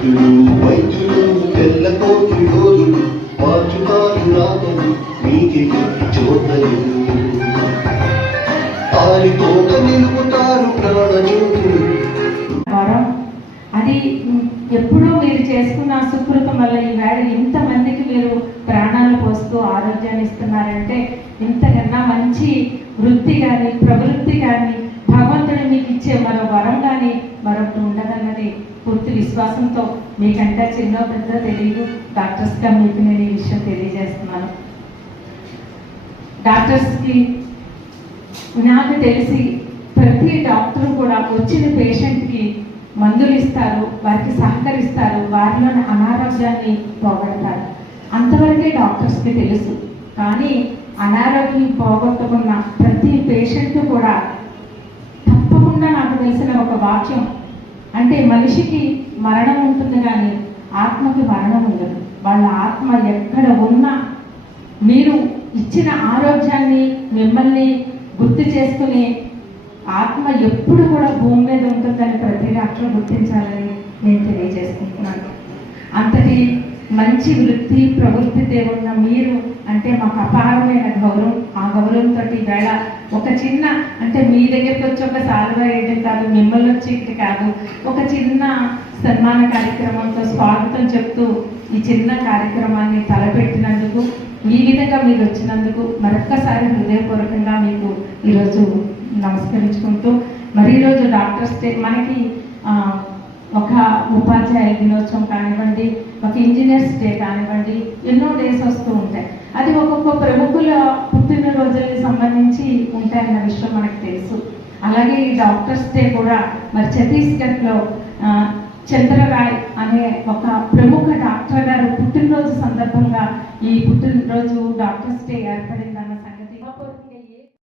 వైద్యులు తెల్ల కోటి రోజులు మార్చుతారు రాతలు మీకి చోటలు ఆరితోట నిలుపుతారు ప్రాణజ్యోతులు. అది ఎప్పుడూ మీరు చేసుకున్న సుకృతం వల్ల ఈవేళ ఇంతమందికి మీరు ప్రాణాలు పోస్తూ ఆరోగ్యాన్ని ఇస్తున్నారంటే ఇంతకన్నా మంచి వృత్తి కానీ ప్రవృత్తి కానీ భగవంతుడు మీకు ఇచ్చే మరో వరం కానీ మరొకటి ఉండదన్నది పూర్తి విశ్వాసంతో మీకంటే చిన్న పెద్ద తెలియదు డాక్టర్స్గా మీకు నేను ఈ విషయం తెలియజేస్తున్నాను. డాక్టర్స్కి నాకు తెలిసి ప్రతి డాక్టర్ కూడా వచ్చిన పేషెంట్కి మందులు ఇస్తారు, వారికి సహకరిస్తారు, వారిలోని అనారోగ్యాన్ని పోగొడతారు. అంతవరకే డాక్టర్స్కి తెలుసు. కానీ అనారోగ్యం పోగొట్టుకున్న ప్రతి పేషెంట్ కూడా తప్పకుండా నాకు తెలిసిన ఒక వాక్యం అంటే మనిషికి మరణం ఉంటుంది కానీ ఆత్మకి మరణం ఉండదు. వాళ్ళ ఆత్మ ఎక్కడ ఉన్నా మీరు ఇచ్చిన ఆరోగ్యాన్ని మిమ్మల్ని గుర్తు చేసుకునే ఆత్మ ఎప్పుడు కూడా భూమి మీద ఉంటుందని ప్రతి డాక్టర్ గుర్తించాలని నేను తెలియజేసుకుంటున్నాను. అంతటి మంచి వృత్తి ప్రవృత్తి ఉన్న మీరు అంటే మాకు అపారమైన గౌరవం. ఆ గౌరవంతో ఈవేళ ఒక చిన్న అంటే మీ దగ్గరికి వచ్చి ఒక సాల్వా వేయడం కాదు, మిమ్మల్ని వచ్చి ఇక్కడ కాదు, ఒక చిన్న సన్మాన కార్యక్రమంతో స్వాగతం చెప్తూ ఈ చిన్న కార్యక్రమాన్ని తలపెట్టినందుకు ఈ విధంగా మీరు వచ్చినందుకు మరొక్కసారి హృదయపూర్వకంగా మీకు ఈరోజు నమస్కరించుకుంటూ మరి ఈరోజు డాక్టర్స్ డే మనకి ఒక ఉపాధ్యాయ దినోత్సవం కానివ్వండి, ఒక ఇంజనీర్స్ డే కానివ్వండి, ఎన్నో డేస్ వస్తూ ఉంటాయి. అది ఒక్కొక్క ప్రముఖుల పుట్టినరోజులకు సంబంధించి ఉంటాయన్న విషయం మనకు తెలుసు. అలాగే ఈ డాక్టర్స్ డే కూడా మరి ఛత్తీస్గఢ్లో చంద్రరాయ్ అనే ఒక ప్రముఖ డాక్టర్ గారు పుట్టినరోజు సందర్భంగా ఈ పుట్టినరోజు డాక్టర్స్ డే ఏర్పడిందన్న